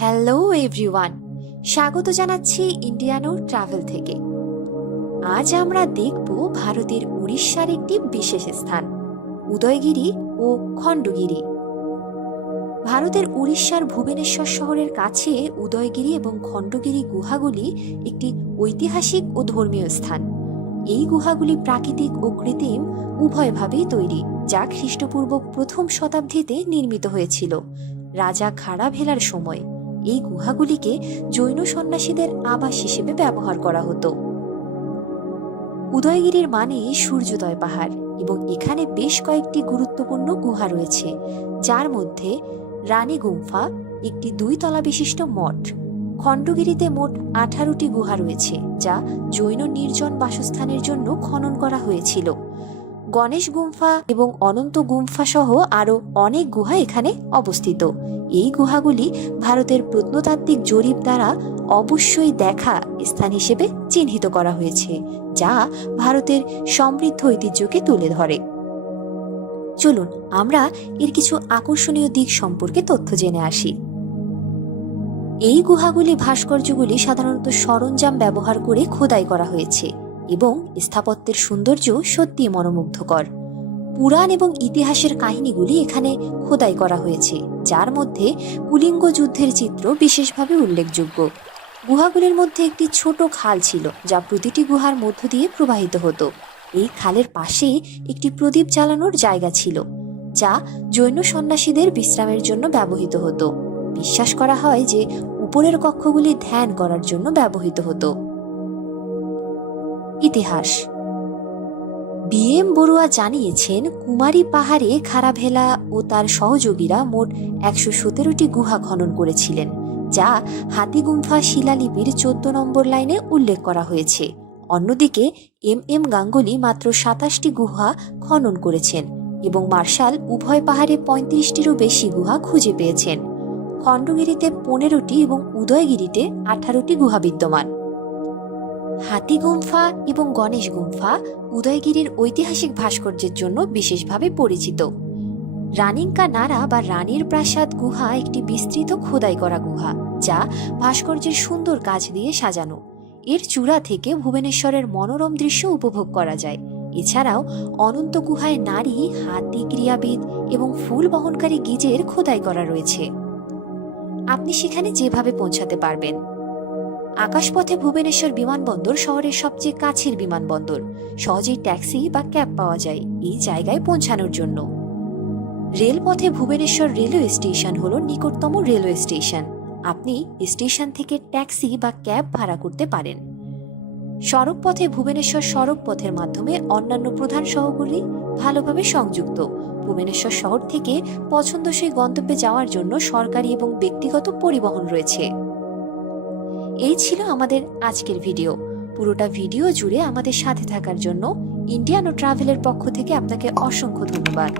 Hello everyone স্বাগত জানাচ্ছি ইন্ডিয়ানো travel থেকে। আজ আমরা দেখব ভারতের উড়িষ্যার একটি বিশেষ স্থান, উদয়গিরি ও খণ্ডগিরি। ভারতের উড়িষ্যার ভুবনেশ্বর শহরের কাছে উদয়গিরি এবং খণ্ডগিরি গুহাগুলি একটি ঐতিহাসিক ও ধর্মীয় স্থান। এই গুহাগুলি প্রাকৃতিক ও কৃত্রিম, উভয়ভাবেই তৈরি, যা খ্রিস্টপূর্ব প্রথম শতাব্দীতে নির্মিত হয়েছিল, রাজা খাড়া ভেলার সময়। এই গুহাগুলিকে জৈন সন্ন্যাসীদের আবাস হিসেবে ব্যবহার করা হতো। উদয়গিরির মানে সূর্যোদয় পাহাড় এবং এখানে বেশ কয়েকটি গুরুত্বপূর্ণ গুহা রয়েছে, যার মধ্যে রানী গুম্ফা, একটি দুই তলা বিশিষ্ট মঠ, খণ্ডগিরিতে মোট আঠারোটি গুহা রয়েছে, যা জৈন নির্জন বাসস্থানের জন্য খনন করা হয়েছিল। গণেশ গুম্ফা এবং অনন্ত গুম্ফা সহ আরও অনেক গুহা এখানে অবস্থিত। এই গুহাগুলি ভারতের প্রত্নতাত্ত্বিক জরিপ দ্বারা অবশ্যই দেখা স্থান হিসেবে চিহ্নিত করা হয়েছে, যা ভারতের সমৃদ্ধ ঐতিহ্যকে তুলে ধরে। চলুন, আমরা এর কিছু আকর্ষণীয় দিক সম্পর্কে তথ্য জেনে আসি। এই গুহাগুলি ভাস্কর্যগুলি সাধারণত সরঞ্জাম ব্যবহার করে খোদাই করা হয়েছে। এবং স্থাপত্যের সৌন্দর্য সত্যি মনোমুগ্ধকর। পুরাণ এবং ইতিহাসের কাহিনীগুলি এখানে খোদাই করা হয়েছে, যার মধ্যে কুলিঙ্গ যুদ্ধের চিত্র বিশেষভাবে উল্লেখযোগ্য। গুহাগুলির মধ্যে একটি ছোট খাল ছিল, যা প্রতিটি গুহার মধ্য দিয়ে প্রবাহিত হতো। এই খালের পাশে একটি প্রদীপ জ্বালানোর জায়গা ছিল, যা জৈন সন্ন্যাসীদের বিশ্রামের জন্য ব্যবহৃত হতো। বিশ্বাস করা হয় যে উপরের কক্ষগুলি ধ্যান করার জন্য ব্যবহৃত হতো। ইতিহাস। বিএম বড়ুয়া জানিয়েছেন, কুমারী পাহাড়ে খারাভেলা ও তার সহযোগীরা মোট একশো সতেরোটি গুহা খনন করেছিলেন, যা হাতিগুম্ফা শিলালিপির চোদ্দ নম্বর লাইনে উল্লেখ করা হয়েছে। অন্যদিকে, এম এম গাঙ্গুলি মাত্র সাতাশটি গুহা খনন করেছেন এবং মার্শাল উভয় পাহাড়ে পঁয়ত্রিশটিরও বেশি গুহা খুঁজে পেয়েছেন। খণ্ডগিরিতে পনেরোটি এবং উদয়গিরিতে আঠারোটি গুহা বিদ্যমান। হাতি গুম্ফা এবং গণেশ গুম্ফা উদয়গিরির ঐতিহাসিক ভাস্কর্যের জন্য বিশেষভাবে পরিচিত। রানিঙ্কা নারা বা রানীর প্রাসাদ গুহা একটি বিস্তৃত খোদাই করা গুহা, যা ভাস্কর্যের সুন্দর কাজ দিয়ে সাজানো। এর চূড়া থেকে ভুবনেশ্বরের মনোরম দৃশ্য উপভোগ করা যায়। এছাড়াও অনন্ত গুহায় নারী, হাতি ক্রিয়াবিদ এবং ফুল বহনকারী গিজের খোদাই করা রয়েছে। আপনি সেখানে যেভাবে পৌঁছাতে পারবেন। আকাশপথে ভুবনেশ্বর বিমানবন্দর শহরের সবচেয়ে কাছের বিমানবন্দর। সহজেই ট্যাক্সি বা ক্যাব পাওয়া যায় এই জায়গায় পৌঁছানোর জন্য। রেলপথে ভুবনেশ্বর রেলওয়ে স্টেশন হল নিকটতম রেলওয়ে স্টেশন। আপনি স্টেশন থেকে ট্যাক্সি বা ক্যাব ভাড়া করতে পারেন। সড়ক পথে ভুবনেশ্বর সড়ক পথের মাধ্যমে অন্যান্য প্রধান শহরগুলি ভালোভাবে সংযুক্ত। ভুবনেশ্বর শহর থেকে পছন্দসই গন্তব্যে যাওয়ার জন্য সরকারি এবং ব্যক্তিগত পরিবহন রয়েছে। এই ছিল আমাদের আজকের ভিডিও। পুরোটা ভিডিও জুড়ে আমাদের সাথে থাকার জন্য ইন্ডিয়ান ট্রাভেলের পক্ষ থেকে আপনাকে অসংখ্য ধন্যবাদ।